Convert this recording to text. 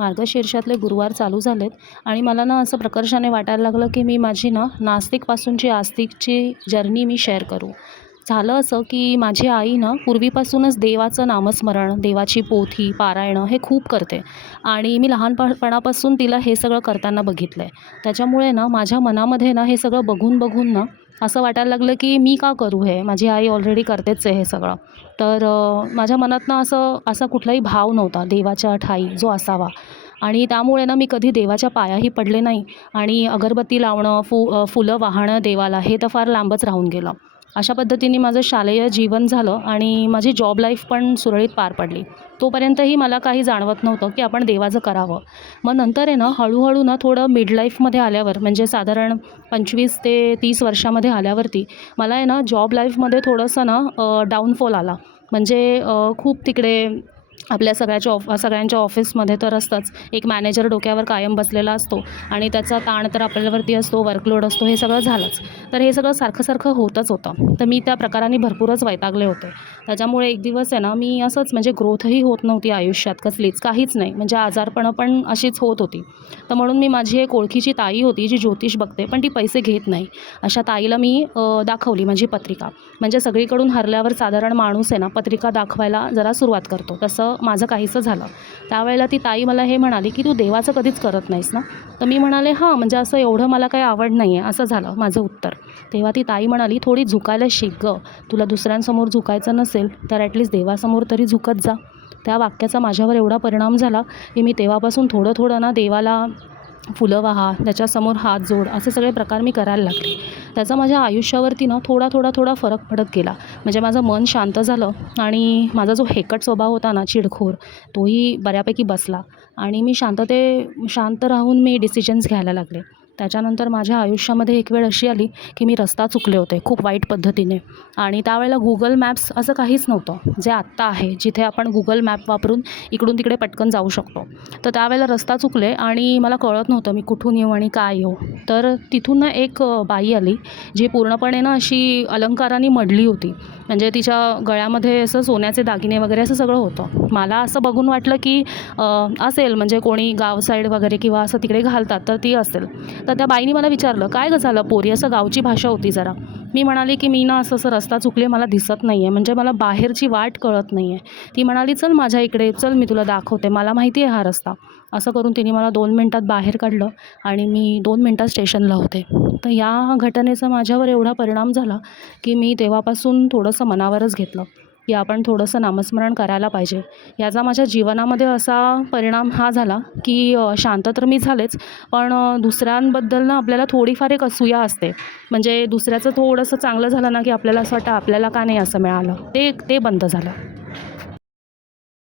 मार्गशीर्षातले गुरुवार चालू झालेत. आणि मला ना असं प्रकर्षाने वाटायला लागलं की मी माझी ना नास्तिकपासूनची आस्तिकची जर्नी मी शेअर करू. झालं असं की माझी आई ना पूर्वीपासूनच देवाचं नामस्मरण देवाची पोथी पारायणं हे खूप करते. आणि मी लहानपणापासून तिला हे सगळं करताना बघितलं आहे त्याच्यामुळे ना माझ्या मनामध्ये ना हे सगळं बघून बघून ना असं वाटायला लागलं की मी का करू हे? माझी आई ऑलरेडी करतेच आहे हे सगळं. तर माझ्या मनात ना असं असा कुठलाही भाव नव्हता. देवाच्या ठाई जो असावा. आणि त्यामुळे ना मी कधी देवाच्या पायाही पडले नाही आणि अगरबत्ती लावणं फु फुलं वाहणं देवाला हे तर फार लांबच राहून गेलं. अशा पद्धतीने माझं शालेय जीवन झालं आणि माझी जॉब लाईफ पण सुरळीत पार पडली. तोपर्यंतही मला काही जाणवत नव्हतं की आपण देवाचं करावं. मग नंतर आहे ना हळूहळू ना थोडं मिड लाईफमध्ये आल्यावर म्हणजे साधारण पंचवीस ते तीस वर्षामध्ये आल्यावरती मला आहे ना जॉब लाईफमध्ये थोडंसं ना डाऊनफॉल आला. म्हणजे खूप तिकडे आपल्या सगळ्याच्या ऑफ सगळ्यांच्या ऑफिसमध्ये तर असतंच. एक मॅनेजर डोक्यावर कायम बसलेला असतो आणि त्याचा ताण तर आपल्यावरती असतो वर्कलोड असतो हे सगळं झालंच. तर हे सगळं सारखं सारखं होतच होतं. तर मी त्या प्रकाराने भरपूरच वैतागले होते. त्याच्यामुळे एक दिवस आहे ना मी असंच म्हणजे ग्रोथही होत नव्हती आयुष्यात कसलीच काहीच नाही. म्हणजे आजारपणं पण अशीच होत होती. तर म्हणून मी माझी एक ओळखीची ताई होती जी ज्योतिष बघते पण ती पैसे घेत नाही. अशा ताईला मी दाखवली माझी पत्रिका. म्हणजे सगळीकडून हरल्यावर साधारण माणूस आहे ना पत्रिका दाखवायला जरा सुरुवात करतो. तसं माझं काहीसं झालं. त्यावेळेला ती ताई मला हे म्हणाली की तू देवाचं कधीच करत नाहीस ना? तर मी म्हणाले हां म्हणजे असं एवढं मला काही आवड नाही आहे असं झालं माझं उत्तर. तेव्हा ती ताई म्हणाली थोडी झुकायला शिक गं. तुला दुसऱ्यांसमोर झुकायचं नसेल तर ॲटलीस्ट देवासमोर तरी झुकत जा. त्या वाक्याचा माझ्यावर एवढा परिणाम झाला की मी तेव्हापासून थोडं थोडं ना देवाला फुलं वाहा त्याच्यासमोर हात जोड असे सगळे प्रकार मी करायला लागले. त्याचा माझ्या आयुष्यावरती ना थोडा थोडा थोडा फरक पडत गेला. म्हणजे माझं मन शांत झालं आणि माझा जो हेकट स्वभाव होता ना चिडखोर तोही बऱ्यापैकी बसला. आणि मी शांतते शांत राहून मी डिसिजन्स घ्यायला लागले. त्याच्यानंतर माझ्या आयुष्यामध्ये एक वेळ अशी आली की मी रस्ता चुकले होते खूप वाईट पद्धतीने. आणि त्यावेळेला गुगल मॅप्स असं काहीच नव्हतं जे आत्ता आहे जिथे आपण गुगल मॅप वापरून इकडून तिकडे पटकन जाऊ शकतो. तर त्यावेळेला रस्ता चुकले आणि मला कळत नव्हतं मी कुठून येऊ आणि काय येऊ. तर तिथून ना एक बाई आली जी पूर्णपणे ना अशी अलंकाराने मडली होती. म्हणजे तिच्या गळ्यामध्ये असं सोन्याचे दागिने वगैरे असं सगळं होतं. मला असं बघून वाटलं की असेल म्हणजे कोणी गाव साईड वगैरे किंवा असं तिकडे घालतात तर ती असेल. तर त्या बाईने मला विचारलं काय गं झालं पोरी? असं गावची भाषा होती जरा. मी म्हणाली की मी ना असं असं रस्ता चुकले मला दिसत नाही आहे म्हणजे मला बाहेरची वाट कळत नाही आहे ती म्हणाली चल माझ्या इकडे चल मी तुला दाखवते. मला माहिती आहे हा रस्ता. असं करून तिने मला दोन मिनटात बाहेर काढलं आणि मी दोन मिनटात स्टेशनला होते. तर या घटनेचा माझ्यावर एवढा परिणाम झाला की मी तेव्हापासून थोडंसं मनावरच घेतलं. की आपण थोडंसं नामस्मरण करायला पाहिजे. याचा माझ्या जीवनामध्ये असा परिणाम हा झाला की शांत तर मी झालेच पण दुसऱ्यांबद्दल ना आपल्याला थोडीफार एक असूया असते. म्हणजे दुसऱ्याचं थोडंसं चांगलं झालं ना की आपल्याला असं वाटतं आपल्याला का नाही असं मिळालं. ते ते बंद झालं.